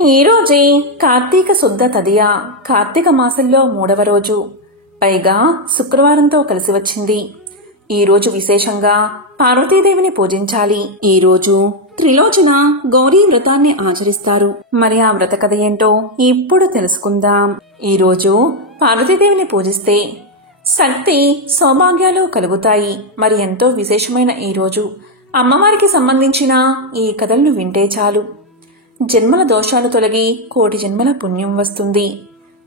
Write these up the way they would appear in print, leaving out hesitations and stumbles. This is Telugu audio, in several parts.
ఈరోజే కార్తీక శుద్ధ తదియ, కార్తీక మాసంలో 3వ రోజు, పైగా శుక్రవారంతో కలిసి వచ్చింది. ఈరోజు విశేషంగా పార్వతీదేవిని పూజించాలి. ఈరోజు త్రిలోచన గౌరీ వ్రతాన్ని ఆచరిస్తారు. మరి ఆ వ్రత కథ ఏంటో ఇప్పుడు తెలుసుకుందాం. ఈరోజు పార్వతీదేవిని పూజిస్తే శక్తి సౌభాగ్యాలు కలుగుతాయి. మరి ఎంతో విశేషమైన ఈరోజు అమ్మవారికి సంబంధించిన ఈ కథలను వింటే చాలు, జన్మల దోషాలు తొలగి కోటి జన్మల పుణ్యం వస్తుంది.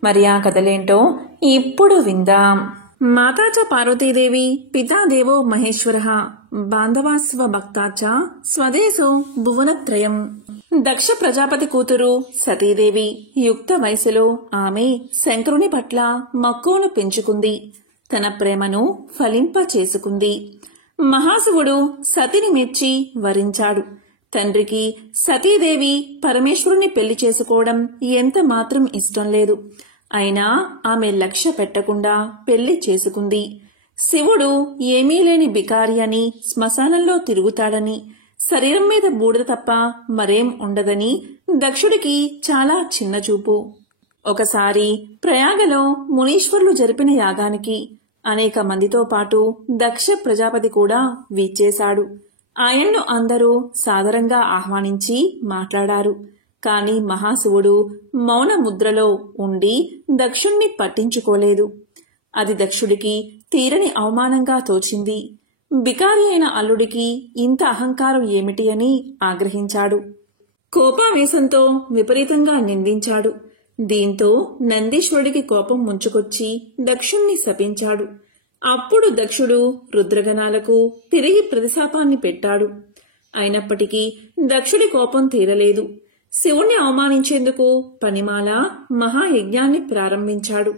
మరి ఆ కథలేంటో ఇప్పుడు విందాం. మాతాచ పార్వతీదేవి, పితాదేవో మహేశ్వరః, బాంధవాస్వ భక్తాచ స్వదేశో భువనత్రయం. దక్ష ప్రజాపతి కూతురు సతీదేవి యుక్త వయసులో ఆమె శంకరుని పట్ల మక్కువను పెంచుకుంది. తన ప్రేమను ఫలింప చేసుకుంది. మహాశివుడు సతిని మెచ్చి వరించాడు. తండ్రికి సతీదేవి పరమేశ్వరుని పెళ్లి చేసుకోవడం ఎంత మాత్రం ఇష్టం లేదు. అయినా ఆమె లక్ష్య పెట్టకుండా పెళ్లి చేసుకుంది. శివుడు ఏమీ లేని బికారి అని, శ్మశానంలో తిరుగుతాడని, శరీరం మీద బూడిద తప్ప మరేం ఉండదని దక్షుడికి చాలా చిన్నచూపు. ఒకసారి ప్రయాగలో మునీశ్వరులు జరిపిన యాగానికి అనేక మందితో పాటు దక్ష ప్రజాపతి కూడా వీచేశాడు. ఆయన్ను అందరూ సాదరంగా ఆహ్వానించి మాట్లాడారు. కాని మహాశివుడు మౌన ముద్రలో ఉండి దక్షుణ్ణి పట్టించుకోలేదు. అది దక్షుడికి తీరని అవమానంగా తోచింది. బికారి అయిన అల్లుడికి ఇంత అహంకారం ఏమిటి అని ఆగ్రహించాడు. కోపావేశంతో విపరీతంగా నిందించాడు. దీంతో నందీశ్వరుడికి కోపం ముంచుకొచ్చి దక్షుణ్ణి శపించాడు. అప్పుడు దక్షుడు రుద్రగణాలకు తిరిగి ప్రతిశాపాన్ని పెట్టాడు. అయినప్పటికీ దక్షుడి కోపం తీరలేదు. శివుణ్ణి అవమానించేందుకు పనిమాల మహాయజ్ఞాన్ని ప్రారంభించాడు.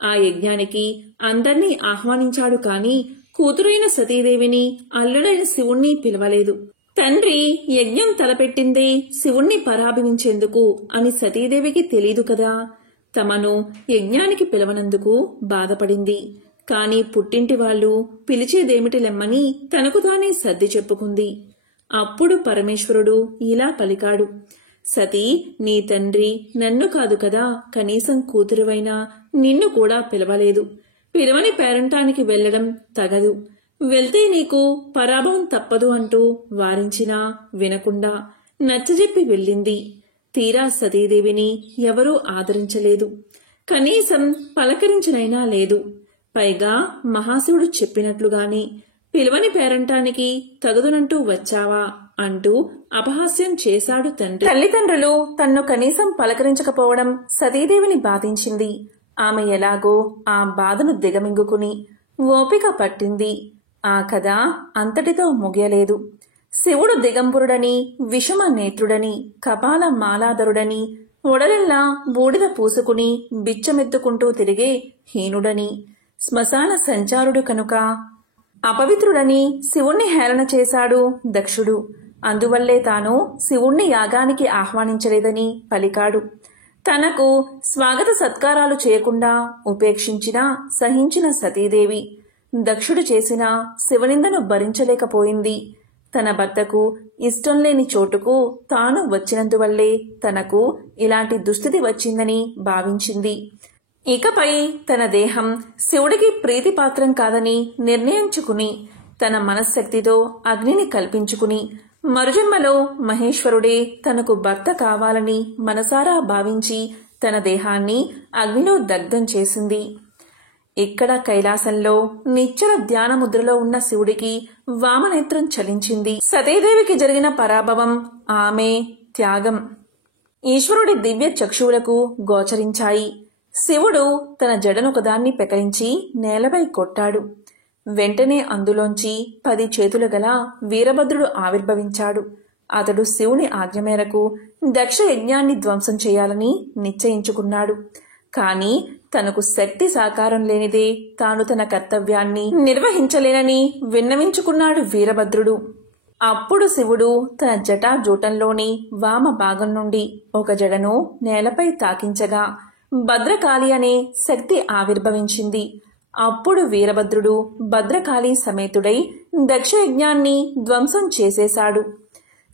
ఆ యజ్ఞానికి అందర్నీ ఆహ్వానించాడు. కాని కూతురైన సతీదేవిని, అల్లుడైన శివుణ్ణి పిలవలేదు. తండ్రి యజ్ఞం తలపెట్టిందే శివుణ్ణి పరాభవించేందుకు అని సతీదేవికి తెలీదు కదా. తమను యజ్ఞానికి పిలవనందుకు బాధపడింది. కాని పుట్టింటి వాళ్లు పిలిచేదేమిటిలెమ్మని తనకు తానే సర్ది చెప్పుకుంది. అప్పుడు పరమేశ్వరుడు ఇలా పలికాడు. సతీ, నీ తండ్రి నన్ను కాదు కదా, కనీసం కూతురువైనా నిన్ను కూడా పిలవలేదు. పిలవని పేరంటానికి వెళ్లడం తగదు. వెళ్తే నీకు పరాభవం తప్పదు అంటూ వారించినా వినకుండా నచ్చజెప్పి వెళ్ళింది. తీరా సతీదేవిని ఎవరూ ఆదరించలేదు. కనీసం పలకరించనైనా లేదు. పైగా మహాశివుడు చెప్పినట్లుగాని పిలవని పేరంటానికి తగదునంటూ వచ్చావా అంటూ అపహాస్యం చేశాడు తండ్రి. తల్లిదండ్రులు తన్ను కనీసం పలకరించకపోవడం సతీదేవిని బాధించింది. ఆమె ఎలాగో ఆ బాధను దిగమింగుకుని ఓపిక పట్టింది. ఆ కథ అంతటితో ముగియలేదు. శివుడు దిగంబరుడని, విషమ నేత్రుడని, కపాల మాలాధరుడని, ఒడలెల్లా బూడిద పూసుకుని బిచ్చమెత్తుకుంటూ తిరిగే హీనుడని, శ్మశాన సంచారుడు కనుక అపవిత్రుడని శివుణ్ణి హేళన చేశాడు దక్షుడు. అందువల్లే తాను శివుణ్ణి యాగానికి ఆహ్వానించలేదని పలికాడు. తనకు స్వాగత సత్కారాలు చేయకుండా ఉపేక్షించినా సహించిన సతీదేవి దక్షుడు చేసిన శివనిందను భరించలేకపోయింది. తన భర్తకు ఇష్టం లేని చోటుకు తాను వచ్చినందువల్లే తనకు ఇలాంటి దుస్థితి వచ్చిందని భావించింది. ఇకపై తన దేహం శివుడికి ప్రీతిపాత్రం కాదని నిర్ణయించుకుని తన మనశ్శక్తితో అగ్నిని కల్పించుకుని మరుజన్మలో మహేశ్వరుడే తనకు భర్త కావాలని మనసారా భావించి తన దేహాన్ని అగ్నిలో దగ్ధం చేసింది. ఇక్కడ కైలాసంలో నిశ్చల ధ్యానముద్రలో ఉన్న శివుడికి వామనేత్రం చలించింది. సతీదేవికి జరిగిన పరాభవం, ఆమె త్యాగం ఈశ్వరుడి దివ్య చక్షువులకు గోచరించాయి. శివుడు తన జడనొకదాన్ని పెకలించి నేలపై కొట్టాడు. వెంటనే అందులోంచి 10 చేతులు గల వీరభద్రుడు ఆవిర్భవించాడు. అతడు శివుని ఆజ్ఞ మేరకు దక్ష యజ్ఞాన్ని ధ్వంసం చేయాలని నిశ్చయించుకున్నాడు. కాని తనకు శక్తి సాకారం లేనిదే తాను తన కర్తవ్యాన్ని నిర్వహించలేనని విన్నవించుకున్నాడు వీరభద్రుడు. అప్పుడు శివుడు తన జటాజూటంలోని వామ భాగం నుండి ఒక జడను నేలపై తాకించగా భద్రకాళి అనే శక్తి ఆవిర్భవించింది. అప్పుడు వీరభద్రుడు భద్రకాళి సమేతుడై దక్షయజ్ఞాన్ని ధ్వంసం చేసేశాడు.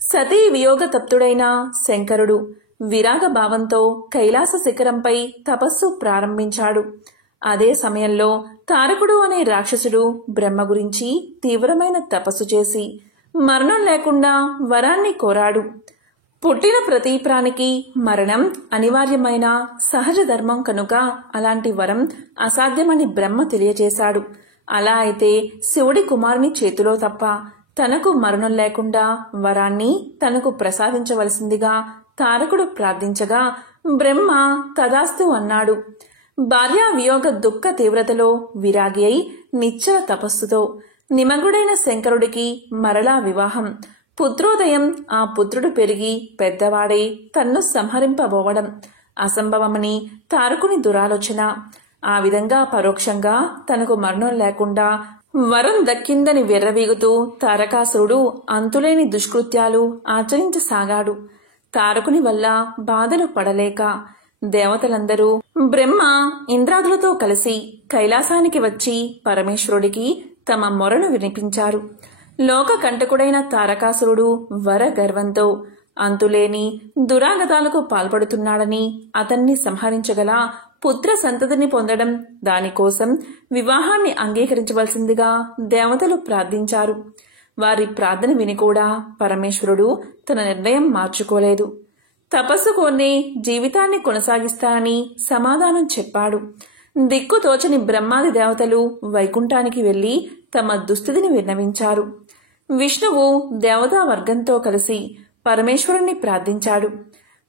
సతీ వియోగ తప్తుడైన శంకరుడు విరాగ భావంతో కైలాస శిఖరంపై తపస్సు ప్రారంభించాడు. అదే సమయంలో తారకుడు అనే రాక్షసుడు బ్రహ్మ గురించి తీవ్రమైన తపస్సు చేసి మరణం లేకుండా వరాన్ని కోరాడు. పుట్టిన ప్రతి ప్రాణికి మరణం అనివార్యమైన సహజ ధర్మం కనుక అలాంటి వరం అసాధ్యమని బ్రహ్మ తెలియజేశాడు. అలా అయితే శివుడి కుమారుని చేతిలో తప్ప తనకు మరణం లేకుండా వరాన్ని తనకు ప్రసాదించవలసిందిగా తారకుడు ప్రార్థించగా బ్రహ్మ తదాస్తు అన్నాడు. భార్యా వియోగ దుఃఖ తీవ్రతలో విరాగి అయి నిశ్చల తపస్సుతో నిమగ్నుడైన శంకరుడికి మరలా వివాహం. పుత్రోదయం. ఆ పుత్రుడు పెరిగి పెద్దవాడై తన్ను సంహరింపబోవడం అసంభవమని తారకుని దురాలోచన. ఆ విధంగా పరోక్షంగా తనకు మరణం లేకుండా వరం దక్కిందని విర్రవీగుతూ తారకాసురుడు అంతులేని దుష్కృత్యాలు ఆచరించసాగాడు. తారకుని వల్ల బాధలు పడలేక దేవతలందరూ బ్రహ్మ ఇంద్రాదులతో కలిసి కైలాసానికి వచ్చి పరమేశ్వరుడికి తమ మొరను వినిపించారు. లోక కంటకుడైన తారకాసురుడు వర గర్వంతో అంతులేని దురాగతాలకు పాల్పడుతున్నాడని అతన్ని సంహరించగల పుత్ర సంతతిని పొందడం, దానికోసం వివాహాన్ని అంగీకరించవలసిందిగా దేవతలు ప్రార్థించారు. వారి ప్రార్థన విని కూడా పరమేశ్వరుడు తన నిర్ణయం మార్చుకోలేదు. తపస్సు కోనే జీవితాన్ని కొనసాగిస్తానని సమాధానం చెప్పాడు. దిక్కుతోచని బ్రహ్మాది దేవతలు వైకుంఠానికి వెళ్లి తమ దుస్థితిని విన్నవించారు. విష్ణువు దేవతా వర్గంతో కలిసి పరమేశ్వరుణ్ణి ప్రార్థించాడు.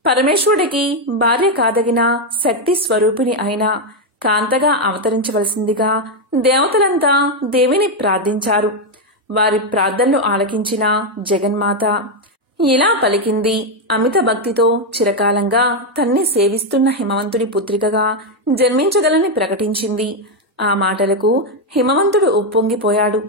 పరమేశ్వరుడికి భార్య కాదగిన శక్తి స్వరూపిణి అయిన కాంతగా అవతరించవలసిందిగా దేవతలంతా దేవిని ప్రార్థించారు. వారి ప్రార్థనలు ఆలకించిన జగన్మాత ఇలా పలికింది. అమిత భక్తితో చిరకాలంగా తన్ని సేవిస్తున్న హిమవంతుడి పుత్రికగా జన్మించగలని ప్రకటించింది. ఆ మాటలకు హిమవంతుడు ఉప్పొంగిపోయాడు.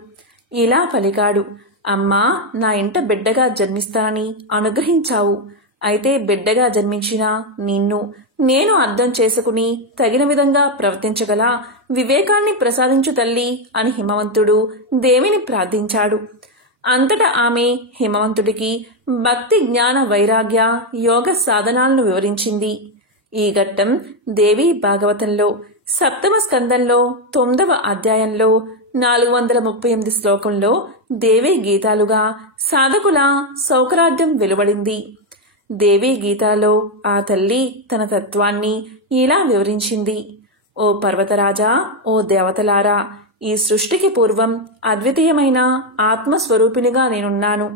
ఇలా పలికాడు. అమ్మా, నా ఇంట బిడ్డగా జన్మిస్తానని అనుగ్రహించావు. అయితే బిడ్డగా జన్మించిన నిన్ను నేను అర్థం చేసుకుని తగిన విధంగా ప్రవర్తించగల వివేకాన్ని ప్రసాదించు తల్లి అని హిమవంతుడు దేవిని ప్రార్థించాడు. అంతటా ఆమె హిమవంతుడికి భక్తి జ్ఞాన వైరాగ్య యోగ సాధనాలను వివరించింది. ఈ ఘట్టం దేవి భాగవతంలో 7వ స్కందంలో 9వ అధ్యాయంలో 438 శ్లోకంలో దేవీ గీతాలుగా సాధకుల సౌకరార్థం వెలువడింది. దేవీ గీతాలో ఆ తల్లి తన తత్వాన్ని ఇలా వివరించింది. ఓ పర్వతరాజా, ఓ దేవతలారా, ఈ సృష్టికి పూర్వం అద్వితీయమైన ఆత్మస్వరూపినిగా నేనున్నాను.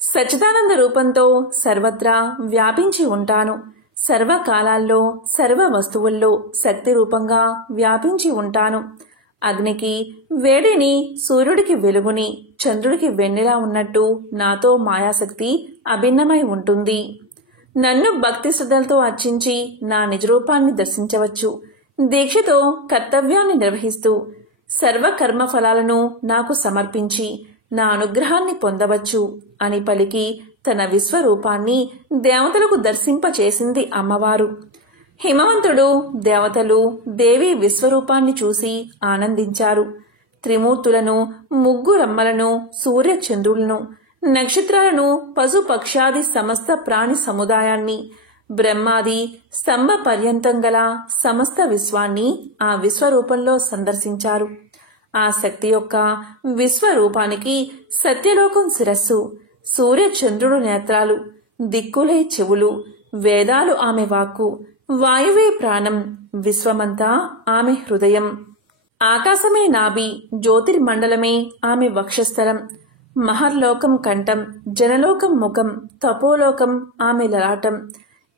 సచ్చిదానంద రూపంతో సర్వత్రా వ్యాపించి ఉంటాను. సర్వకాలాల్లో సర్వ వస్తువుల్లో శక్తి రూపంగా వ్యాపించి ఉంటాను. అగ్నికి వేడిని, సూర్యుడికి వెలుగుని, చంద్రుడికి వెన్నెలా ఉన్నట్టు నాతో మాయాశక్తి అభిన్నమై ఉంటుంది. నన్ను భక్తి శ్రద్ధలతో అర్చించి నా నిజరూపాన్ని దర్శించవచ్చు. దీక్షతో కర్తవ్యాన్ని నిర్వహిస్తూ సర్వకర్మ ఫలాలను నాకు సమర్పించి నా అనుగ్రహాన్ని పొందవచ్చు అని పలికి తన విశ్వరూపాన్ని దేవతలకు దర్శింపచేసింది అమ్మవారు. హిమవంతుడు, దేవతలు దేవి విశ్వరూపాన్ని చూసి ఆనందించారు. త్రిమూర్తులను, ముగ్గురమ్మలను, సూర్య చంద్రులను, నక్షత్రాలను, పశుపక్షాది సమస్త ప్రాణి సముదాయాన్ని, బ్రహ్మాది స్తంభ పర్యంతం గల సమస్త విశ్వాన్ని ఆ విశ్వరూపంలో సందర్శించారు. ఆ శక్తి యొక్క విశ్వరూపానికి సత్యలోకం శిరస్సు, సూర్య చంద్రుడు నేత్రాలు, దిక్కులే చెవులు, వేదాలు ఆమె వాక్కు, వాయువే ప్రాణం, విశ్వమంతా ఆమె హృదయం, ఆకాశమే నాభి, జ్యోతిర్మండలమే ఆమె వక్షస్థలం, మహర్లోకం కంఠం, జనలోకం ముఖం, తపోలోకం ఆమె లలాటం,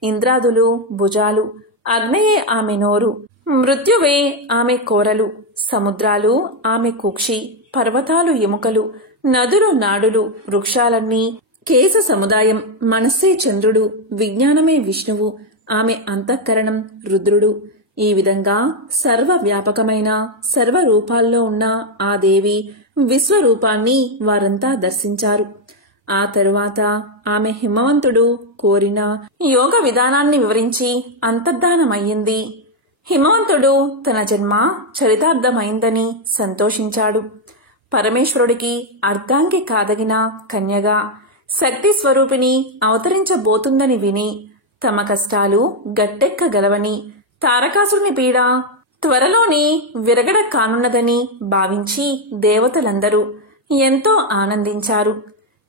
ఇంద్రాదులు భుజాలు, అగ్నయే ఆమె నోరు, మృత్యువే ఆమె కోరలు, సముద్రాలు ఆమె కుక్షి, పర్వతాలు ఎముకలు, నదులు నాడులు, వృక్షాలన్నీ కేశ సముదాయం, మనస్సే చంద్రుడు, విజ్ఞానమే విష్ణువు, ఆమె అంతఃకరణం రుద్రుడు. ఈ విధంగా సర్వవ్యాపకమైన సర్వరూపాల్లో ఉన్న ఆ దేవి విశ్వరూపాన్ని వారంతా దర్శించారు. ఆ తరువాత ఆమె హిమవంతుడు కోరిన యోగ విధానాన్ని వివరించి అంతర్ధానమయ్యింది. హిమవంతుడు తన జన్మ చరితార్థమైందని సంతోషించాడు. పరమేశ్వరుడికి అర్ధాంగి కాదగిన కన్యగా శక్తి స్వరూపిణి అవతరించబోతుందని విని తమ కష్టాలు గట్టెక్కగలవని, తారకాసురుని పీడ త్వరలోనే విరగడ కానున్నదని భావించి దేవతలందరూ ఎంతో ఆనందించారు.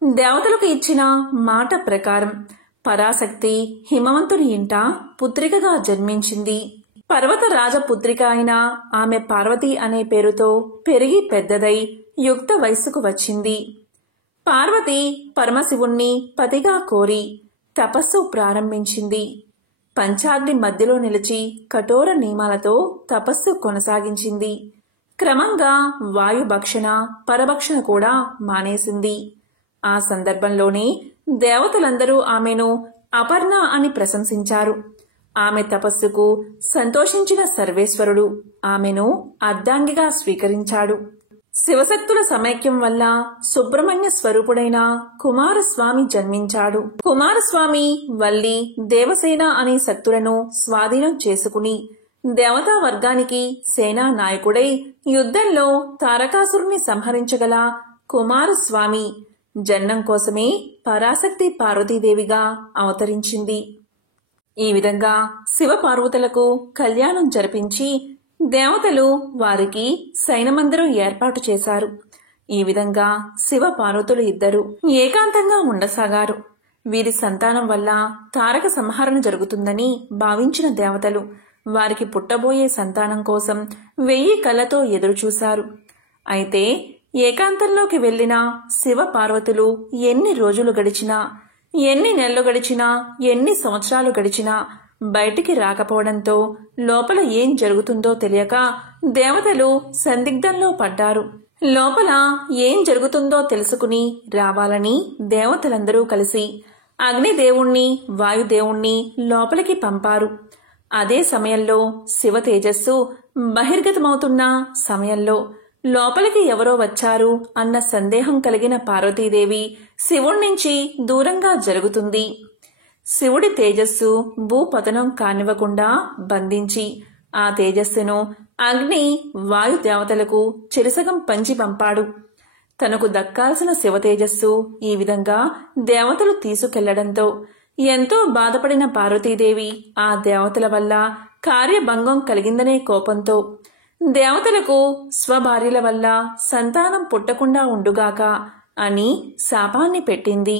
దేవతలకు ఇచ్చిన మాట ప్రకారం పరాశక్తి హిమవంతుని ఇంట పుత్రికగా జన్మించింది. పర్వత రాజపుత్రిక అయిన ఆమె పార్వతి అనే పేరుతో పెరిగి పెద్దదై యుక్త వయస్సుకు వచ్చింది. పార్వతి పరమశివుణ్ణి పతిగా కోరి తపస్సు ప్రారంభించింది. పంచాగ్ని మధ్యలో నిలిచి కఠోర నియమాలతో తపస్సు కొనసాగించింది. క్రమంగా వాయుభక్షణ పరభక్షణ కూడా మానేసింది. ఆ సందర్భంలోనే దేవతలందరూ ఆమెను అపర్ణ అని ప్రశంసించారు. ఆమె తపస్సుకు సంతోషించిన సర్వేశ్వరుడు ఆమెను అర్ధాంగిగా స్వీకరించాడు. శివశక్తుల సమైక్యం వల్ల సుబ్రహ్మణ్య స్వరూపుడైన కుమారస్వామి జన్మించాడు. కుమారస్వామి వల్లి దేవసేన అనే శక్తులను స్వాధీనం చేసుకుని దేవతా వర్గానికి సేనా నాయకుడై యుద్ధంలో తారకాసురుణ్ణి సంహరించగల కుమారస్వామి జన్మం కోసమే పరాశక్తి పార్వతీదేవిగా అవతరించింది. ఈ విధంగా శివపార్వతులకు కళ్యాణం జరిపించి దేవతలు వారికి శయనమందిరం ఏర్పాటు చేశారు. ఈ విధంగా శివ పార్వతులు ఇద్దరు ఏకాంతంగా ఉండసాగారు. వీరి సంతానం వల్ల తారక సంహరణ జరుగుతుందని భావించిన దేవతలు వారికి పుట్టబోయే సంతానం కోసం 1000 కళ్ళతో ఎదురుచూశారు. అయితే ఏకాంతంలోకి వెళ్లిన శివ పార్వతులు ఎన్ని రోజులు గడిచినా, ఎన్ని నెలలు గడిచినా, ఎన్ని సంవత్సరాలు గడిచినా బయటికి రాకపోవడంతో లోపల ఏం జరుగుతుందో తెలియక దేవతలు సందిగ్ధంలో పడ్డారు. లోపల ఏం జరుగుతుందో తెలుసుకుని రావాలని దేవతలందరూ కలిసి అగ్నిదేవుణ్ణి వాయుదేవుణ్ణి లోపలికి పంపారు. అదే సమయంలో శివ తేజస్సు బహిర్గతమవుతున్న సమయంలో లోపలికి ఎవరో వచ్చారు అన్న సందేహం కలిగిన పార్వతీదేవి శివుణ్ణించి దూరంగా జరుగుతుంది. శివుడి తేజస్సు భూపతనం కానివ్వకుండా బంధించి ఆ తేజస్సును అగ్ని వాయు దేవతలకు చిరసగం పంచి పంపాడు. తనకు దక్కాల్సిన శివ తేజస్సు ఈ విధంగా దేవతలు తీసుకెళ్లడంతో ఎంతో బాధపడిన పార్వతీదేవి ఆ దేవతల వల్ల కార్యభంగం కలిగిందనే కోపంతో దేవతలకు స్వభార్యల వల్ల సంతానం పుట్టకుండా ఉండుగాక అని శాపాన్ని పెట్టింది.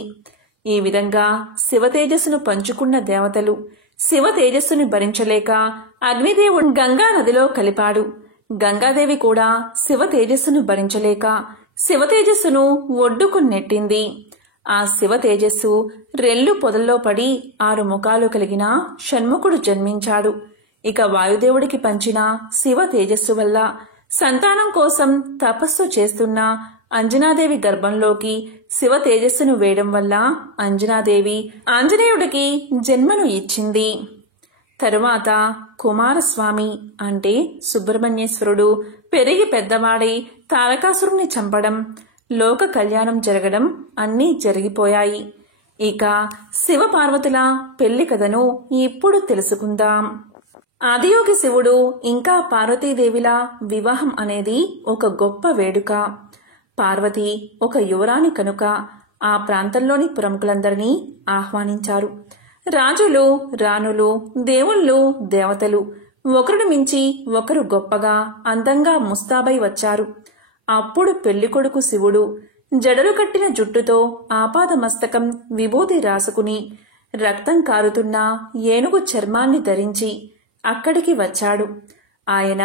ఈ విధంగా శివ తేజస్సును పంచుకున్న దేవతలు శివ తేజస్సుని భరించలేక అగ్నిదేవుడు గంగా నదిలో కలిపాడు. గంగాదేవి కూడా శివ తేజస్సును భరించలేక శివ తేజస్సును ఒడ్డుకు నెట్టింది. ఆ శివ తేజస్సు రెల్లు పొదల్లో పడి 6 ముఖాలు కలిగిన షణ్ముఖుడు జన్మించాడు. ఇక వాయుదేవుడికి పంచిన శివ తేజస్సు వల్ల సంతానం కోసం తపస్సు చేస్తున్న అంజనాదేవి గర్భంలోకి శివ తేజస్సును వేయడం వల్ల అంజనాదేవి ఆంజనేయుడికి జన్మను ఇచ్చింది. తరువాత కుమారస్వామి అంటే సుబ్రహ్మణ్యేశ్వరుడు పెరిగి పెద్దవాడై తారకాసురుణ్ణి చంపడం, లోక కళ్యాణం జరగడం అన్నీ జరిగిపోయాయి. ఇక శివ పార్వతుల పెళ్లి కథను ఇప్పుడు తెలుసుకుందాం. ఆదియోగి శివుడు ఇంకా పార్వతీదేవిల వివాహం అనేది ఒక గొప్ప వేడుక. పార్వతి ఒక యువరాణి కనుక ఆ ప్రాంతంలోని ప్రముఖులందరినీ ఆహ్వానించారు. రాజులు, రాణులు, దేవుళ్ళు, దేవతలు ఒకరిని మించి ఒకరు గొప్పగా అందంగా ముస్తాబై వచ్చారు. అప్పుడు పెళ్లికొడుకు శివుడు జడలు కట్టిన జుట్టుతో ఆపాదమస్తకం విభూతి రాసుకుని రక్తం కారుతున్న ఏనుగు చర్మాన్ని ధరించి అక్కడికి వచ్చాడు. ఆయన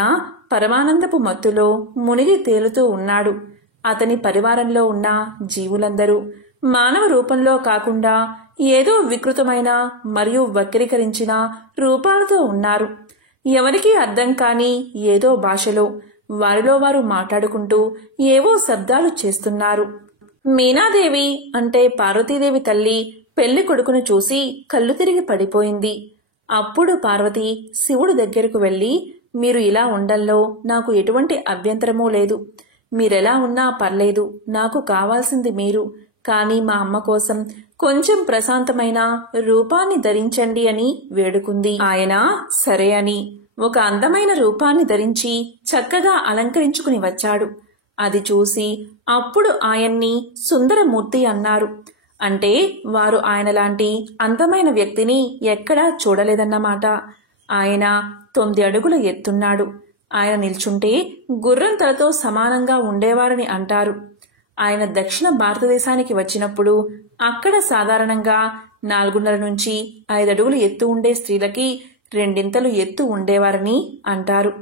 పరమానందపు మత్తులో మునిగి తేలుతూ ఉన్నాడు. అతని పరివారంలో ఉన్న జీవులందరూ మానవ రూపంలో కాకుండా ఏదో వికృతమైన మరియు వక్రీకరించిన రూపాలతో ఉన్నారు. ఎవరికీ అర్థం కాని ఏదో భాషలో వారిలో వారు మాట్లాడుకుంటూ ఏవో శబ్దాలు చేస్తున్నారు. మీనాదేవి అంటే పార్వతీదేవి తల్లి పెళ్లి కొడుకును చూసి కళ్ళు తిరిగి పడిపోయింది. అప్పుడు పార్వతి శివుడి దగ్గరకు వెళ్లి, మీరు ఇలా ఉండంలో నాకు ఎటువంటి అభ్యంతరమూ లేదు. మీరెలా ఉన్నా పర్లేదు, నాకు కావాల్సింది మీరు. కానీ మా అమ్మ కోసం కొంచెం ప్రశాంతమైన రూపాన్ని ధరించండి అని వేడుకుంది. ఆయన సరే అని ఒక అందమైన రూపాన్ని ధరించి చక్కగా అలంకరించుకుని వచ్చాడు. అది చూసి అప్పుడు ఆయన్ని సుందరమూర్తి అన్నారు. అంటే వారు ఆయనలాంటి అందమైన వ్యక్తిని ఎక్కడా చూడలేదన్నమాట. ఆయన 9 అడుగుల ఎత్తున్నాడు. ఆయన నిల్చుంటే గుర్రం తలతో సమానంగా ఉండేవారని అంటారు. ఆయన దక్షిణ భారతదేశానికి వచ్చినప్పుడు అక్కడ సాధారణంగా 4.5 నుంచి 5 అడుగులు ఎత్తు ఉండే స్త్రీలకి 2 ఎత్తు ఉండేవారని అంటారు.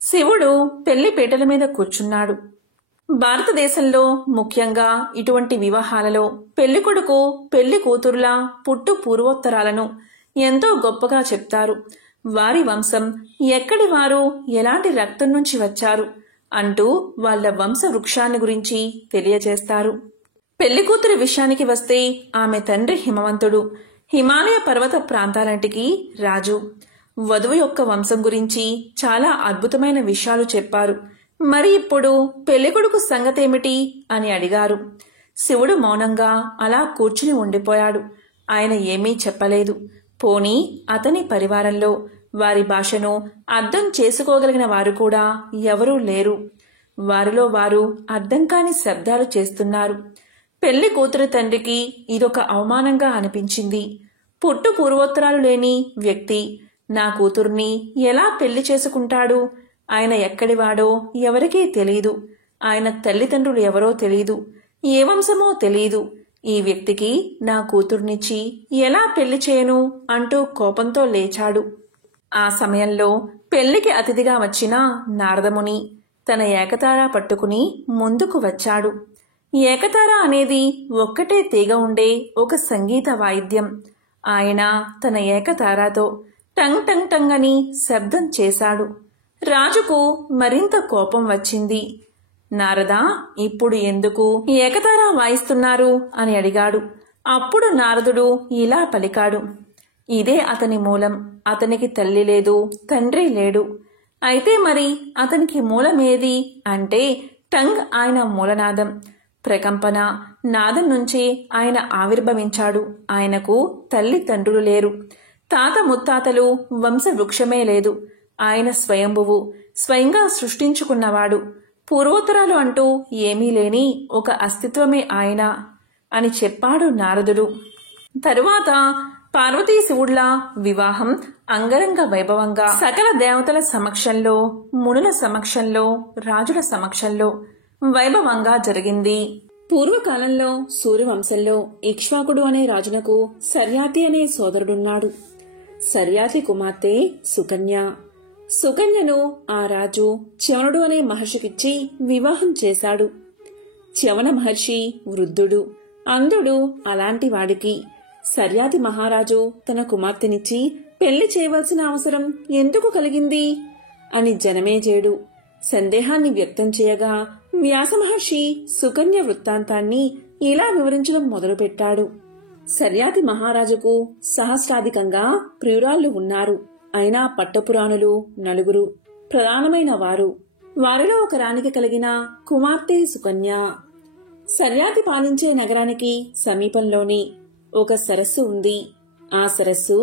శివుడు పెళ్లిపీటల మీద కూర్చున్నాడు. భారతదేశంలో ముఖ్యంగా ఇటువంటి వివాహాలలో పెళ్లికొడుకు పెళ్లి కూతురుల పుట్టు పూర్వోత్తరాలను ఎంతో గొప్పగా చెప్తారు. వారి వంశం, ఎక్కడి వారు, ఎలాంటి రక్తం నుంచి వచ్చారు అంటూ వాళ్ళ వంశ వృక్షాన్ని గురించి తెలియజేస్తారు. పెళ్లికూతురి విషయానికి వస్తే ఆమె తండ్రి హిమవంతుడు, హిమాలయ పర్వత ప్రాంతాలంటికి రాజు. వధువు యొక్క వంశం గురించి చాలా అద్భుతమైన విషయాలు చెప్పారు. మరి ఇప్పుడు పెళ్లికొడుకు సంగతేమిటి అని అడిగారు. శివుడు మౌనంగా అలా కూర్చుని ఉండిపోయాడు. ఆయన ఏమీ చెప్పలేదు. పోనీ అతని పరివారంలో వారి భాషను అర్థం చేసుకోగలిగిన వారు కూడా ఎవరూ లేరు. వారిలో వారు అర్థం కాని శబ్దాలు చేస్తున్నారు. పెళ్లి కూతురు తండ్రికి ఇదొక అవమానంగా అనిపించింది. పుట్టు పూర్వోత్తరాలు లేని వ్యక్తి నా కూతుర్ని ఎలా పెళ్లి చేసుకుంటాడు? ఆయన ఎక్కడివాడో ఎవరికీ తెలీదు. ఆయన తల్లిదండ్రులు ఎవరో తెలీదు. ఏ వంశమో తెలీదు. ఈ వ్యక్తికి నా కూతుర్నిచ్చి ఎలా పెళ్లి చేయను అంటూ కోపంతో లేచాడు. ఆ సమయంలో పెళ్లికి అతిథిగా వచ్చిన నారదముని తన ఏకతార పట్టుకుని ముందుకు వచ్చాడు. ఏకతార అనేది ఒక్కటే తీగ ఉండే ఒక సంగీత వాయిద్యం. ఆయన తన ఏకతారాతో టంగ్ టంగ్ టంగ్ అని శబ్దం చేశాడు. రాజుకు మరింత కోపం వచ్చింది. నారదా, ఇప్పుడు ఎందుకు ఏకతారా వాయిస్తున్నారు అని అడిగాడు. అప్పుడు నారదుడు ఇలా పలికాడు. ఇదే అతని మూలం. అతనికి తల్లి లేదు, తండ్రి లేడు. అయితే మరి అతనికి మూలమేది అంటే టంగ్ ఆయన మూలనాదం. ప్రకంపన నాదం నుంచే ఆయన ఆవిర్భవించాడు. ఆయనకు తల్లి తండ్రులు లేరు. తాత ముత్తాతలు వంశవృక్షమే లేదు. ఆయన స్వయంభువు, స్వయంగా సృష్టించుకున్నవాడు. పూర్వోత్తరాలు అంటూ ఏమీ లేని ఒక అస్తిత్వమే ఆయన అని చెప్పాడు నారదుడు. తరువాత పార్వతీ శివుడ్ల వివాహం అంగరంగ వైభవంగా సకల దేవతల సమక్షంలో, మునుల సమక్షంలో, రాజుల సమక్షంలో వైభవంగా జరిగింది. పూర్వకాలంలో సూర్యవంశంలో ఇక్ష్వాకుడు అనే రాజునకు సర్యాతి అనే సోదరుడున్నాడు. సర్యాతి కుమార్తె సుకన్య. సుకన్యను ఆ రాజు చ్యవనుడు అనే మహర్షికిచ్చి వివాహం చేశాడు. చ్యవన మహర్షి వృద్ధుడు, అంధుడు. అలాంటి వాడికి సర్యాతి మహారాజు తన కుమార్తెనిచ్చి పెళ్లి చేయవలసిన అవసరం ఎందుకు కలిగింది అని జనమేజేడు సందేహాన్ని వ్యక్తం చేయగా వ్యాస మహర్షి సుకన్య వృత్తాంతాన్ని ఇలా వివరించడం మొదలుపెట్టాడు. సర్యాతి మహారాజుకు సహస్రాధికంగా ప్రియురాళ్లు ఉన్నారు. అయినా పట్టపురాణులు 4 ప్రధానమైన వారు. వారిలో ఒక రాణికి కలిగిన కుమార్తె సుకన్య. సర్యాతి పాలించే నగరానికి సమీపంలోని ఒక సరస్సు ఉంది. ఆ సరస్సు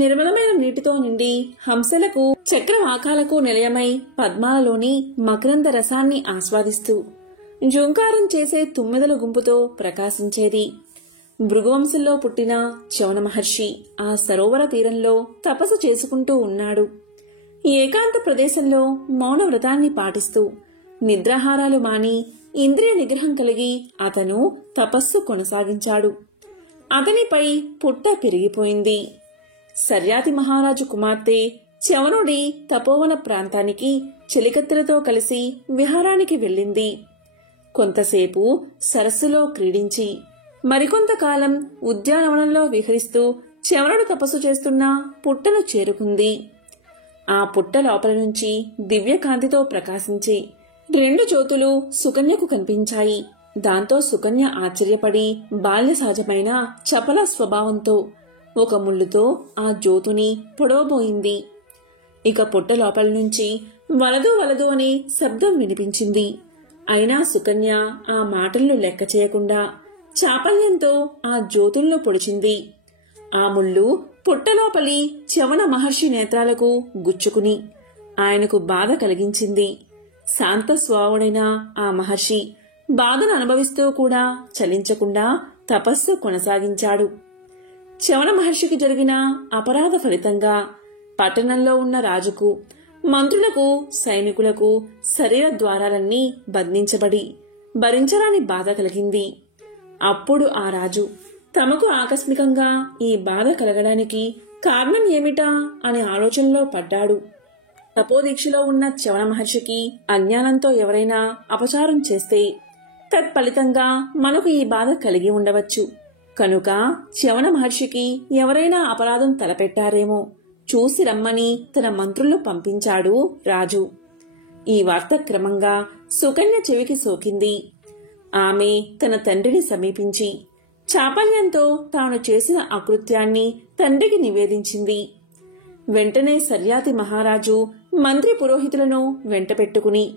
నిర్మలమైన నీటితో నిండి హంసలకు, చక్రవాకాలకు నిలయమై పద్మాలలోని మకరంద రసాన్ని ఆస్వాదిస్తూ జుంకారం చేసే తుమ్మెదల గుంపుతో ప్రకాశించేది. భృగువంశంలో పుట్టిన చ్యవన మహర్షి ఆ సరోవర తీరంలో తపస్సు చేసుకుంటూ ఉన్నాడు. ఏకాంత ప్రదేశంలో మౌన వ్రతాన్ని పాటిస్తూ నిద్రాహారాలు మాని ఇంద్రియ నిగ్రహం కలిగి అతను తపస్సు కొనసాగించాడు. అతనిపై పుట్ట పెరిగిపోయింది. సర్యాతి మహారాజు కుమార్తె చ్యవనుడి తపోవన ప్రాంతానికి చెలికత్తెలతో కలిసి విహారానికి వెళ్ళింది. కొంతసేపు సరస్సులో క్రీడించి మరికొంతకాలం ఉద్యానవనంలో విహరిస్తూ చ్యవనుడు తపస్సు చేస్తున్న పుట్టను చేరుకుంది. ఆ పుట్ట లోపల నుంచి దివ్యకాంతితో ప్రకాశించి 2 జ్యోతులు సుకన్యకు కనిపించాయి. దాంతో సుకన్య ఆశ్చర్యపడి బాల్య సహజమైన చపల స్వభావంతో ఒక ముళ్ళుతో ఆ జ్యోతుని పొడవబోయింది. ఇక పుట్ట లోపల నుంచి వలదు వలదు అనే శబ్దం వినిపించింది. అయినా సుకన్య ఆ మాటలను లెక్క చేయకుండా చాపల్యంతో ఆ జ్యోతుల్లో పొడిచింది. ఆ ముళ్ళు పుట్టలోపలి చ్యవన మహర్షి నేత్రాలకు గుచ్చుకుని ఆయనకు బాధ కలిగించింది. శాంత స్వభావుడైన ఆ మహర్షి బాధను అనుభవిస్తూ కూడా చలించకుండా తపస్సు కొనసాగించాడు. చవన మహర్షికి జరిగిన అపరాధ ఫలితంగా పట్టణంలో ఉన్న రాజుకు, మంత్రులకు, సైనికులకు శరీర ద్వారాలన్నీ బంధించబడి భరించరాని బాధ కలిగింది. అప్పుడు ఆ రాజు తమకు ఆకస్మికంగా ఈ బాధ కలగడానికి కారణం ఏమిటా అనే ఆలోచనలో పడ్డాడు. తపోదీక్షలో ఉన్న చవన మహర్షికి అజ్ఞానంతో ఎవరైనా అపచారం చేస్తే తత్ఫలితంగా మనకు ఈ బాధ కలిగి ఉండవచ్చు. కనుక చవన మహర్షికి ఎవరైనా అపరాధం తలపెట్టారేమో చూసి రమ్మని తన మంత్రులను పంపించాడు రాజు. ఈ వార్త క్రమంగా సుకన్య చెవికి సోకింది. ఆమె తన తండ్రిని సమీపించి చాపల్యంతో తాను చేసిన అకృత్యాన్ని తండ్రికి నివేదించింది. వెంటనే సర్యాతి మహారాజు మంత్రి పురోహితులను వెంటపెట్టుకుని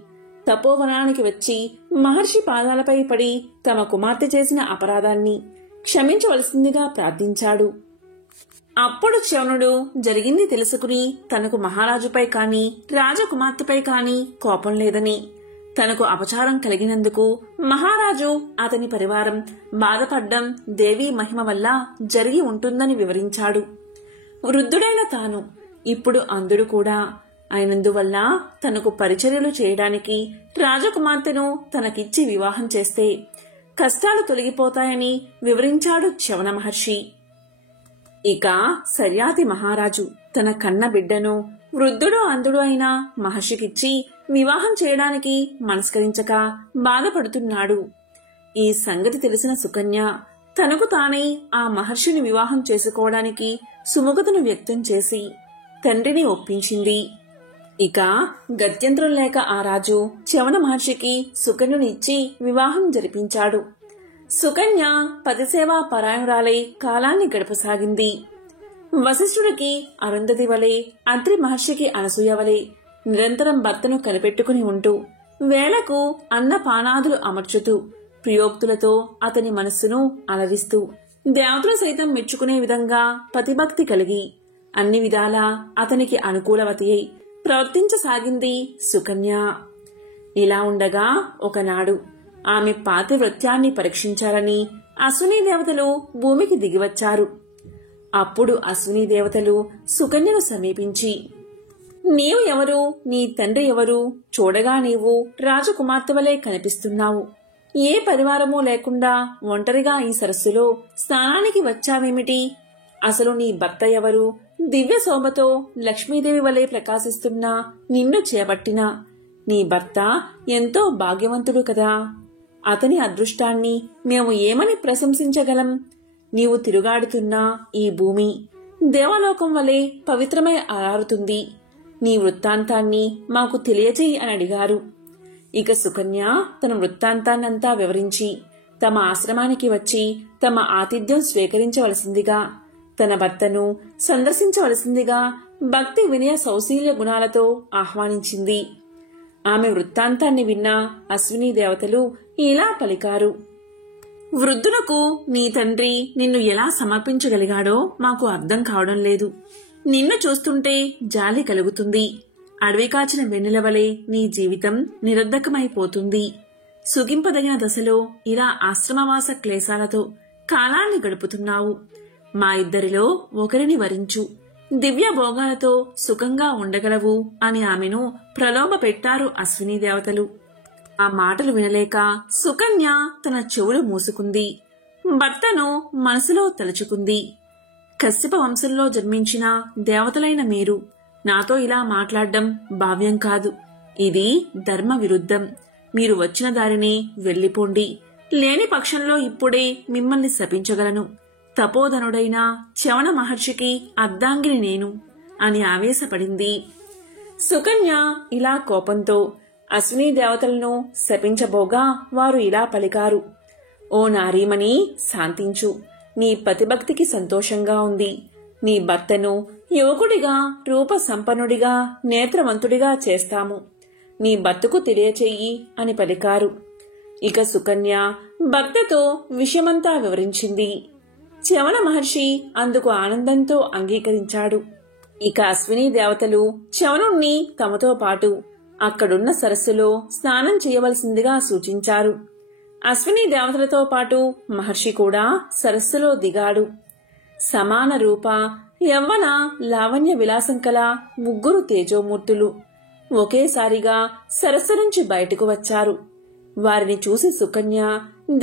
తపోవనానికి వచ్చి మహర్షి పాదాలపై పడి తమ కుమార్తె చేసిన అపరాధాన్ని క్షమించవలసిందిగా ప్రార్థించాడు. అప్పుడు చవనుడు జరిగింది తెలుసుకుని తనకు మహారాజుపై కాని రాజకుమార్తెపై కాని కోపం లేదని, తనకు అపచారం కలిగినందుకు మహారాజు అతని పరివారం బాధపడ్డం దేవీ మహిమ వల్ల జరిగి ఉంటుందని వివరించాడు. వృద్ధుడైన తాను ఇప్పుడు అంధుడు కూడా అయినందువల్ల తనకు పరిచర్యలు చేయడానికి రాజకుమార్తెను తనకిచ్చి వివాహం చేస్తే కష్టాలు తొలగిపోతాయని వివరించాడు చవన మహర్షి. ఇక సర్యాతి మహారాజు తన కన్న బిడ్డను వృద్ధుడు అంధుడు అయిన మహర్షికిచ్చి వివాహం చేయడానికి మనస్కరించక బాధపడుతున్నాడు. ఈ సంగతి తెలిసిన సుకన్య తనకు తానే ఆ మహర్షిని వివాహం చేసుకోవడానికి సుముఖతను వ్యక్తం చేసి తండ్రిని ఒప్పించింది. ఇక గత్యంతరం లేక ఆ రాజు చవన మహర్షికి సుకన్యను ఇచ్చి వివాహం జరిపించాడు. సుకన్య పతిసేవా పరాయణురాలై కాలాన్ని గడపసాగింది. వశిష్ఠుడికి అరుంధతి వలె, అత్రి మహర్షికి అనసూయ వలె నిరంతరం భర్తను కనిపెట్టుకుని ఉంటూ వేళకు అన్నపానాదులు అమర్చుతూ ప్రియోక్తులతో అతని మనస్సును అలరిస్తూ దేవతలు సైతం మెచ్చుకునే విధంగా పతిభక్తి కలిగి అన్ని విధాలా అతనికి అనుకూలవతి అయి ప్రవర్తించసాగింది సుకన్య. ఇలా ఉండగా ఒకనాడు ఆమె పాతివ్రత్యాన్ని పరీక్షించాలని అశ్విని దేవతలు భూమికి దిగివచ్చారు. అప్పుడు అశ్విని దేవతలు సుకన్యను సమీపించి, నీవు ఎవరు, నీ తండ్రి ఎవరు? చూడగా నీవు రాజకుమార్తె వలె కనిపిస్తున్నావు. ఏ పరివారమూ లేకుండా ఒంటరిగా ఈ సరస్సులో స్నానానికి వచ్చావేమిటి? అసలు నీ భర్త ఎవరు? దివ్య శోభతో లక్ష్మీదేవి వలె ప్రకాశిస్తున్నా నిన్ను చేపట్టిన నీ భర్త ఎంతో భాగ్యవంతుడు కదా. అతని అదృష్టాన్ని మేము ఏమని ప్రశంసించగలం? నీవు తిరుగాడుతున్న ఈ భూమి దేవలోకం వలె పవిత్రమై అరారుతుంది. నీ వృత్తాంతాన్ని మాకు తెలియచేయి అని అడిగారు. ఇక సుకన్య తన వృత్తాంతాన్నంతా వివరించి తమ ఆశ్రమానికి వచ్చి తమ ఆతిథ్యం స్వీకరించవలసిందిగా, తన భర్తను సందర్శించవలసిందిగా భక్తి వినయ సౌశీల్య గుణాలతో ఆహ్వానించింది. ఆమె వృత్తాంతాన్ని విన్న అశ్విని దేవతలు ఇలా పలికారు. వృద్ధులకు నీ తండ్రి నిన్ను ఎలా సమర్పించగలిగాడో మాకు అర్థం కావడం లేదు. నిన్ను చూస్తుంటే జాలి కలుగుతుంది. అడవి కాచిన వెన్నెల వలె నీ జీవితం నిరర్ధకమైపోతుంది. సుగింపదగిన దశలో ఇలా ఆశ్రమవాస క్లేశాలతో కాలాన్ని గడుపుతున్నావు. మా ఇద్దరిలో ఒకరిని వరించు, దివ్య భోగాలతో సుఖంగా ఉండగలవు అని ఆమెను ప్రలోభ పెట్టారు అశ్విని దేవతలు. ఆ మాటలు వినలేక సుకన్య తన చెవులు మూసుకుంది. భర్తను మనసులో తలుచుకుంది. కశ్యప వంశంలో జన్మించిన దేవతలైన మీరు నాతో ఇలా మాట్లాడడం భావ్యం కాదు. ఇది ధర్మ విరుద్ధం. మీరు వచ్చిన దారినే వెళ్లిపోండి. లేని పక్షంలో ఇప్పుడే మిమ్మల్ని శపించగలను. తపోధనుడైన చవన మహర్షికి అర్ధాంగిని నేను అని ఆవేశపడింది. సుకన్య ఇలా కోపంతో అశ్విని దేవతలను శపించబోగా వారు ఇలా పలికారు. ఓ నారీమణి, శాంతించు. నీ పతిభక్తికి సంతోషంగా ఉంది. నీ భర్తను యువకుడిగా, రూప సంపన్నుడిగా, నేత్రవంతుడిగా చేస్తాము. నీ భర్తకు తెలియచేయి అని పలికారు. ఇక సుకన్య భర్తతో విషయమంతా వివరించింది. చవన మహర్షి అందుకు ఆనందంతో అంగీకరించాడు. ఇక అశ్విని దేవతలు చవనుణ్ణి తమతో పాటు అక్కడున్న సరస్సులో స్నానం చేయవలసిందిగా సూచించారు. అశ్విని దేవతలతో పాటు మహర్షి కూడా సరస్సులో దిగాడు. సమాన రూప, యవ్వన, లావణ్య విలాసం కల ముగ్గురు తేజోమూర్తులు ఒకేసారిగా సరస్సు నుంచి బయటకు వచ్చారు. వారిని చూసి సుకన్య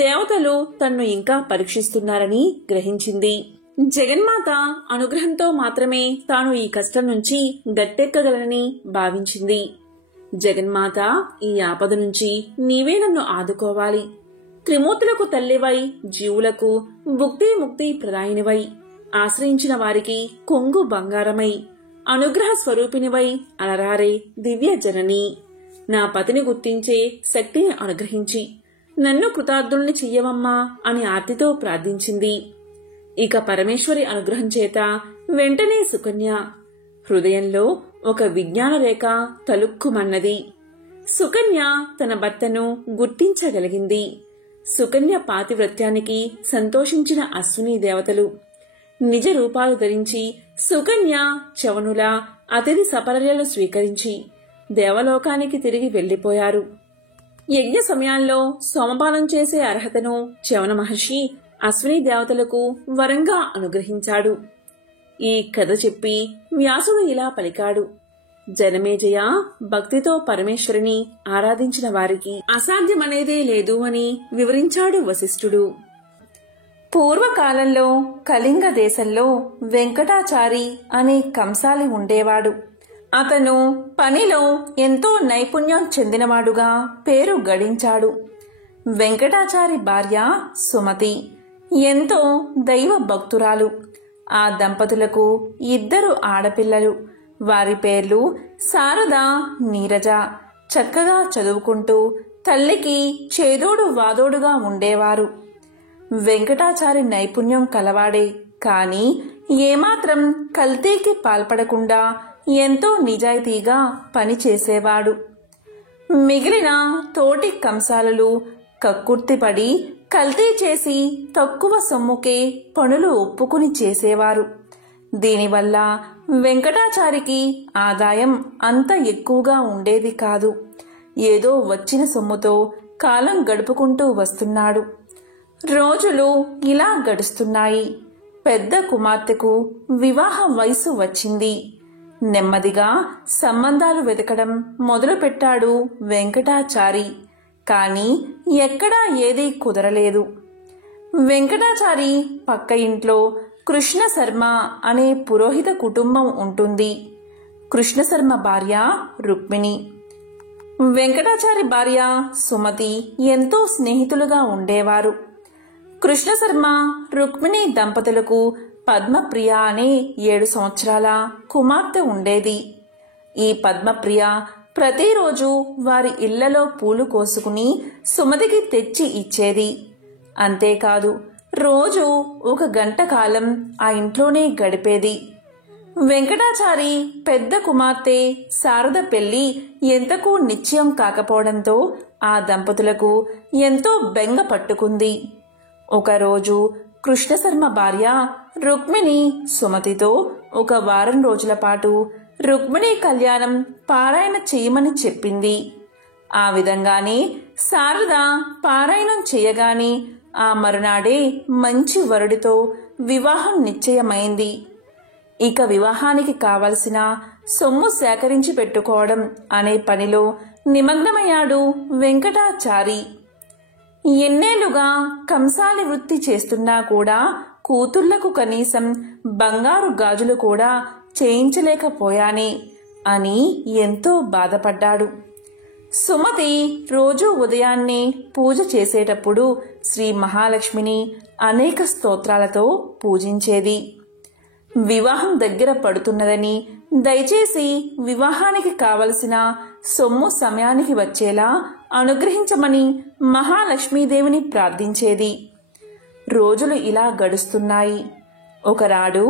దేవతలు తన్ను ఇంకా పరీక్షిస్తున్నారని గ్రహించింది. జగన్మాత అనుగ్రహంతో మాత్రమే తాను ఈ కష్టం నుంచి గట్టెక్కగలనని భావించింది. జగన్మాత, ఈ ఆపద నుంచి నీవే నన్ను ఆదుకోవాలి. త్రిమూర్తులకు తల్లివై, జీవులకు భుక్తి ముక్తి ప్రదాయినివై, ఆశ్రయించిన వారికి కొంగు బంగారమై, అనుగ్రహ స్వరూపినివై అలరారే దివ్య జనని, నా పతిని గుర్తించే శక్తిని అనుగ్రహించి నన్ను కృతార్థుల్ని చెయ్యవమ్మా అని ఆర్తితో ప్రార్థించింది. ఇక పరమేశ్వరి అనుగ్రహం చేత వెంటనే సుకన్య హృదయంలో ఒక విజ్ఞాన రేఖ తలుక్కుమన్నది. సుకన్య తన భర్తను గుర్తించగలిగింది. సుకన్య పాతివ్రత్యానికి సంతోషించిన అశ్విని దేవతలు నిజ రూపాలు ధరించి సుకన్య చవనుల అతిథి సపర్యలు స్వీకరించి దేవలోకానికి తిరిగి వెళ్లిపోయారు. యజ్ఞ సమయాల్లో సోమపానం చేసే అర్హతను చవన మహర్షి అశ్విని దేవతలకు వరంగా అనుగ్రహించాడు. ఈ కథ చెప్పి వ్యాసుడు ఇలా పలికాడు: జనమేజయ, భక్తితో పరమేశ్వరుని ఆరాధించిన వారికి అసాధ్యమనేదే లేదు అని వివరించాడు వశిష్ఠుడు. పూర్వకాలంలో కళింగ దేశంలో వెంకటాచారి అనే కంసాలి ఉండేవాడు. అతను పనిలో ఎంతో నైపుణ్యం చెందినవాడుగా పేరు గడించాడు. వెంకటాచారి భార్య సుమతి ఎంతో దైవ భక్తురాలు. ఆ దంపతులకు 2 ఆడపిల్లలు. వారి పేర్లు శారద, నీరజ. చక్కగా చదువుకుంటూ తల్లికి చేదోడు వాదోడుగా ఉండేవారు. వెంకటాచారి నైపుణ్యం కలవాడే, కాని ఏమాత్రం కల్తీకి పాల్పడకుండా ఎంతో నిజాయితీగా పనిచేసేవాడు. మిగిలిన తోటి కంసాలులు కక్కుర్తిపడి కల్తీ చేసి తక్కువ సొమ్ముకే పనులు ఒప్పుకుని చేసేవారు. దీనివల్ల వెంకటాచారికి ఆదాయం అంత ఎక్కువగా ఉండేది కాదు. ఏదో వచ్చిన సొమ్ముతో కాలం గడుపుకుంటూ వస్తున్నాడు. రోజులు ఇలా గడుస్తున్నాయి. పెద్ద కుమార్తెకు వివాహ వయసు వచ్చింది. నెమ్మదిగా సంబంధాలు వెతకడం మొదలుపెట్టాడు వెంకటాచారి. కాని ఎక్కడా ఏదీ కుదరలేదు. వెంకటాచారి పక్క ఇంట్లో కృష్ణశర్మ అనే పురోహిత కుటుంబం ఉంటుంది. కృష్ణశర్మ భార్య రుక్మిణి, వెంకటాచారి భార్య సుమతి ఎంతో స్నేహితులుగా ఉండేవారు. కృష్ణశర్మ రుక్మిణి దంపతులకు పద్మప్రియ అనే 7 సంవత్సరాల కుమార్తె ఉండేది. ఈ పద్మప్రియ ప్రతిరోజు వారి ఇళ్లలో పూలు కోసుకుని సుమతికి తెచ్చి ఇచ్చేది. అంతేకాదు, రోజు 1 గంట కాలం ఆ ఇంట్లోనే గడిపేది. వెంకటాచారి పెద్ద కుమార్తె శారద పెళ్లి ఎంతకు నిశ్చయం కాకపోవడంతో ఆ దంపతులకు ఎంతో బెంగ పట్టుకుంది. ఒకరోజు కృష్ణశర్మ భార్య రుక్మిణి సుమతితో 1 వారం రోజుల పాటు రుక్మిణి కళ్యాణం పారాయణ చేయమని చెప్పింది. ఆ విధంగానే శారద పారాయణం చేయగానే ఆ మరునాడే మంచి వరుడితో వివాహం నిశ్చయమైంది. ఇక వివాహానికి కావలసిన సొమ్ము సేకరించి పెట్టుకోవడం అనే పనిలో నిమగ్నమయ్యాడు వెంకటాచారి. ఎన్నేళ్లుగా కంసాలి వృత్తి చేస్తున్నా కూడా కూతుళ్లకు కనీసం బంగారు గాజులు కూడా చేయించలేకపోయానే అని ఎంతో బాధపడ్డాడు. సుమతి రోజూ ఉదయాన్నే పూజ చేసేటప్పుడు శ్రీ మహాలక్ష్మిని అనేక స్తోత్రాలతో పూజించేది. వివాహం దగ్గర పడుతున్నదని, దయచేసి వివాహానికి కావలసిన సొమ్ము సమయానికి వచ్చేలా అనుగ్రహించమని మహాలక్ష్మీదేవిని ప్రార్థించేది. రోజులు ఇలా గడుస్తున్నాయి. ఒకనాడు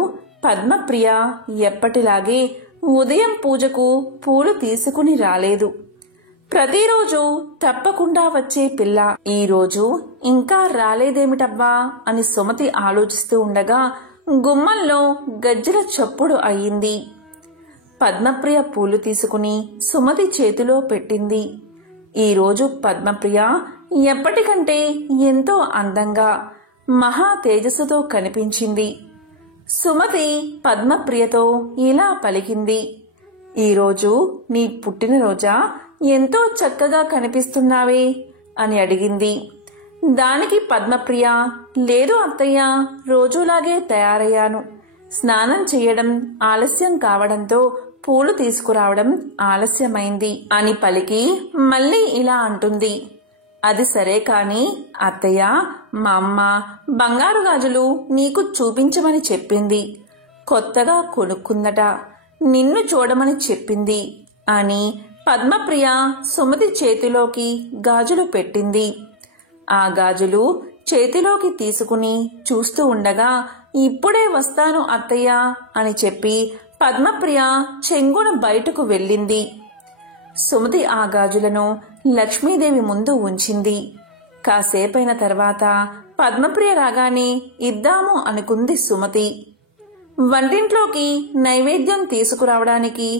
పద్మప్రియ ఎప్పటిలాగే ఉదయం పూజకు పూలు తీసుకుని రాలేదు. ప్రతిరోజు తప్పకుండా వచ్చే పిల్ల ఈరోజు ఇంకా రాలేదేమిటవ్వా అని సుమతి ఆలోచిస్తూ ఉండగా గుమ్మంలో గజ్జల చప్పుడు అయింది. పద్మప్రియ పూలు తీసుకుని సుమతి చేతిలో పెట్టింది. ఈరోజు పద్మప్రియ ఎప్పటికంటే ఎంతో అందంగా మహా తేజస్సుతో కనిపించింది. సుమతి పద్మప్రియతో ఇలా పలికింది, ఈరోజు నీ పుట్టినరోజా? ఎంతో చక్కగా కనిపిస్తున్నావే అని అడిగింది. దానికి పద్మప్రియ, లేదు అత్తయ్య, రోజులాగే తయారయ్యాను. స్నానం చేయడం ఆలస్యం కావడంతో పూలు తీసుకురావడం ఆలస్యమైంది అని పలికి మళ్ళీ ఇలా అంటుంది, అది సరే కాని అత్తయ్య, మా అమ్మ బంగారు గాజులు నీకు చూపించమని చెప్పింది. కొత్తగా కొనుక్కుందట, నిన్ను చూడమని చెప్పింది అని పద్మప్రియ సుమతి చేతిలోకి గాజులు పెట్టింది. ఆ గాజులు చేతిలోకి తీసుకుని చూస్తూ ఉండగా, ఇప్పుడే వస్తాను అత్తయ్య అని చెప్పి పద్మప్రియ చెంగున బయటకు వెళ్ళింది. సుమతి ఆ గాజులను లక్ష్మీదేవి ముందు ఉంచింది. కాసేపైన తర్వాత పద్మప్రియ రాగానే ఇద్దాము అనుకుంది సుమతి. వంటింట్లోకి నైవేద్యం తీసుకురావడానికి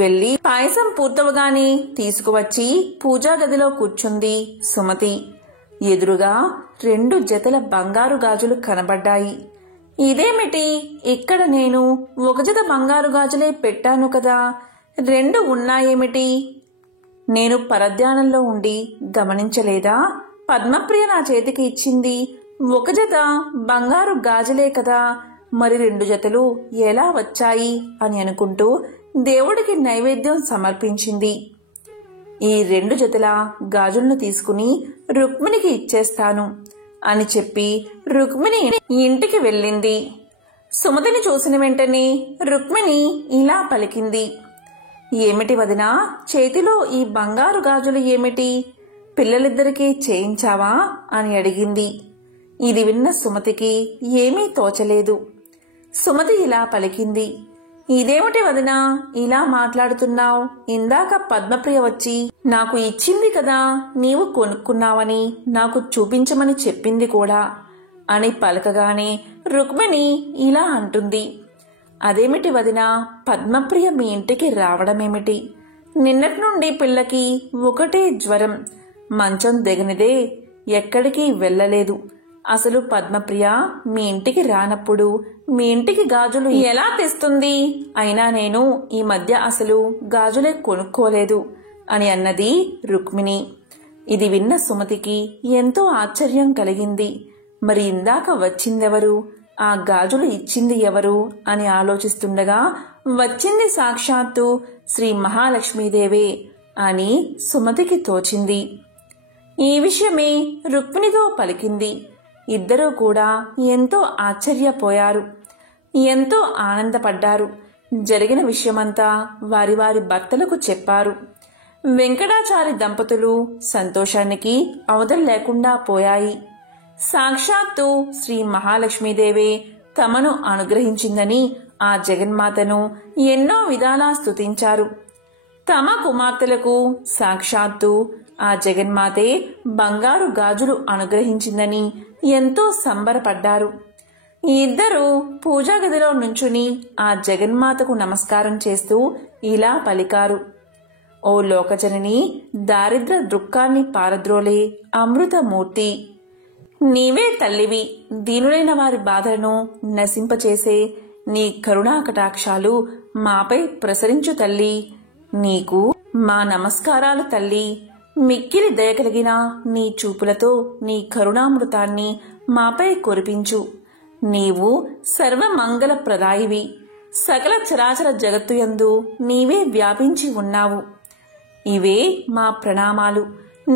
వెళ్లి పాయసం పూర్తవగానే తీసుకువచ్చి పూజా గదిలో కూర్చుంది సుమతి. ఎదురుగా 2 జతల బంగారు గాజులు కనబడ్డాయి. ఇదేమిటి, ఇక్కడ నేను 1 జత బంగారు గాజులే పెట్టాను కదా, 2 ఉన్నాయేమిటి? నేను పరధ్యానంలో ఉండి గమనించలేదా? పద్మప్రియ నా చేతికి ఇచ్చింది 1 జత బంగారు గాజులే కదా, మరి 2 జతలు ఎలా వచ్చాయి అని అనుకుంటూ దేవుడికి నైవేద్యం సమర్పించింది. ఈ 2 జతల గాజులను తీసుకుని రుక్మిణికి ఇచ్చేస్తాను అని చెప్పి రుక్మిణి ఇంటికి వెళ్ళింది. సుమతిని చూసిన వెంటనే రుక్మిణి ఇలా పలికింది, ఏమిటి వదినా, చేతిలో ఈ బంగారు గాజులు ఏమిటి? పిల్లలిద్దరికీ చేయించావా అని అడిగింది. ఇది విన్న సుమతికి ఏమీ తోచలేదు. సుమతి ఇలా పలికింది, ఇదేమిటి వదినా, ఇలా మాట్లాడుతున్నావు? ఇందాక పద్మప్రియ వచ్చి నాకు ఇచ్చింది కదా, నీవు కొనుక్కున్నావని నాకు చూపించమని చెప్పింది కూడా అని పలకగానే రుక్మిణి ఇలా అంటుంది, అదేమిటి వదినా, పద్మప్రియ మీ ఇంటికి రావడమేమిటి? నిన్నటి నుండి పిల్లకి ఒకటే జ్వరం, మంచం దిగనిదే, ఎక్కడికి వెళ్ళలేదు. అసలు పద్మప్రియ మీ ఇంటికి రానప్పుడు మీ ఇంటికి గాజులు ఎలా తెస్తుంది? అయినా నేను ఈ మధ్య అసలు గాజులే కొనుక్కోలేదు అని అన్నది రుక్మిణి. ఇది విన్న సుమతికి ఎంతో ఆశ్చర్యం కలిగింది. మరి ఇందాక వచ్చిందెవరు, ఆ గాజులు ఇచ్చింది ఎవరు అని ఆలోచిస్తుండగా, వచ్చింది సాక్షాత్తు శ్రీ మహాలక్ష్మీదేవే అని సుమతికి తోచింది. ఈ విషయమే రుక్మిణితో పలికింది. ఇద్దరూ కూడా ఎంతో ఆశ్చర్యపోయారు, ఎంతో ఆనందపడ్డారు. జరిగిన విషయమంతా వారి వారి భర్తలకు చెప్పారు. వెంకటాచారి దంపతులు సంతోషానికి అవధులు లేకుండా పోయాయి. సాక్షాత్తు శ్రీ మహాలక్ష్మీదేవే తమను అనుగ్రహించిందని ఆ జగన్మాతను ఎన్నో విధాలా స్తుతించారు. తమ కుమార్తెలకు సాక్షాత్తు ఆ జగన్మాతే బంగారు గాజులు అనుగ్రహించిందని ఎంతో సంబరపడ్డారు. ఈ ఇద్దరు పూజా గదిలో నుంచుని ఆ జగన్మాతకు నమస్కారం చేస్తూ ఇలా పలికారు, ఓ లోకజనని, దారిద్ర దుఃఖాన్ని పారద్రోలే అమృతమూర్తి, నీవే తల్లివి. దీనులైన వారి బాధలను నశింపచేసే నీ కరుణా కటాక్షాలు మాపై ప్రసరించు తల్లి. నీకు మా నమస్కారాలు తల్లి. మిక్కిలి దయకలిగిన నీ చూపులతో నీ కరుణామృతాన్ని మాపై కురిపించు. నీవు సర్వమంగళ ప్రదాయివి. సకల చరాచర జగత్తు యందు నీవే వ్యాపించి ఉన్నావు. ఇవే మా ప్రణామాలు.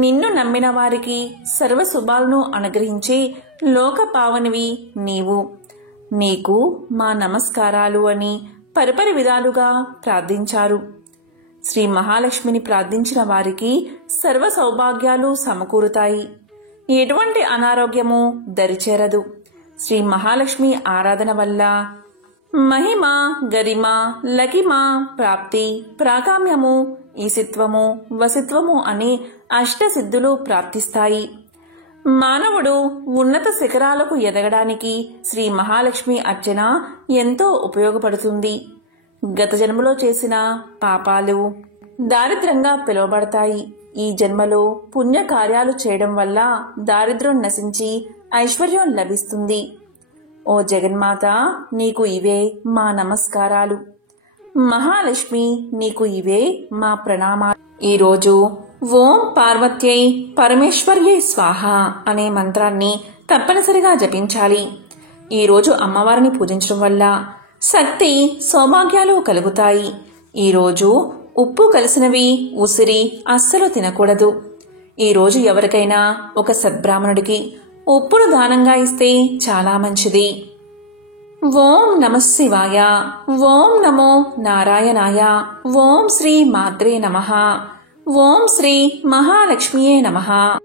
నిన్ను నమ్మిన వారికి సర్వశుభాలను అనుగ్రహించే లోక పావనివి నీవు. నీకు మా నమస్కారాలు అని పరిపరి విధాలుగా ప్రార్థించారు. శ్రీ మహాలక్ష్మిని ప్రార్థించిన వారికి సర్వ సౌభాగ్యాలు సమకూరుతాయి. ఎటువంటి అనారోగ్యము దరిచేరదు. శ్రీ మహాలక్ష్మి ఆరాధన వల్ల మహిమ, గరిమ, లకిమ, ప్రాప్తి, ప్రాకామ్యము, ఈసిత్వము, వసిత్వము అనే అష్టసిద్ధులు ప్రాప్తిస్తాయి. మానవుడు ఉన్నత శిఖరాలకు ఎదగడానికి శ్రీ మహాలక్ష్మి అర్చన ఎంతో ఉపయోగపడుతుంది. గత జన్మలో చేసిన పాపాలు దారిద్ర్యంగా పిలువబడతాయి. ఈ జన్మలో పుణ్యకార్యాలు చేయడం వల్ల దారిద్ర్యం నశించి ఐశ్వర్యం లభిస్తుంది. ఓ జగన్మాత, నీకు ఇవే మా నమస్కారాలు. మహాలక్ష్మి, నీకు ఇవే మా ప్రణామాలు. ఈరోజు ఓం పార్వత్యై పరమేశ్వర్యై స్వాహ అనే మంత్రాన్ని తప్పనిసరిగా జపించాలి. ఈరోజు అమ్మవారిని పూజించడం వల్ల శక్తి, సౌభాగ్యాలు కలుగుతాయి. ఈరోజు ఉప్పు కలిసినవి, ఉసిరి అస్సలు తినకూడదు. ఈరోజు ఎవరికైనా ఒక సద్బ్రాహ్మణుడికి ఉప్పును దానంగా ఇస్తే చాలా మంచిది. ఓం నమః శివాయ. ఓం నమో నారాయణాయ. ఓం శ్రీ మాత్రే నమః. ఓం శ్రీ మహాలక్ష్మియే నమః.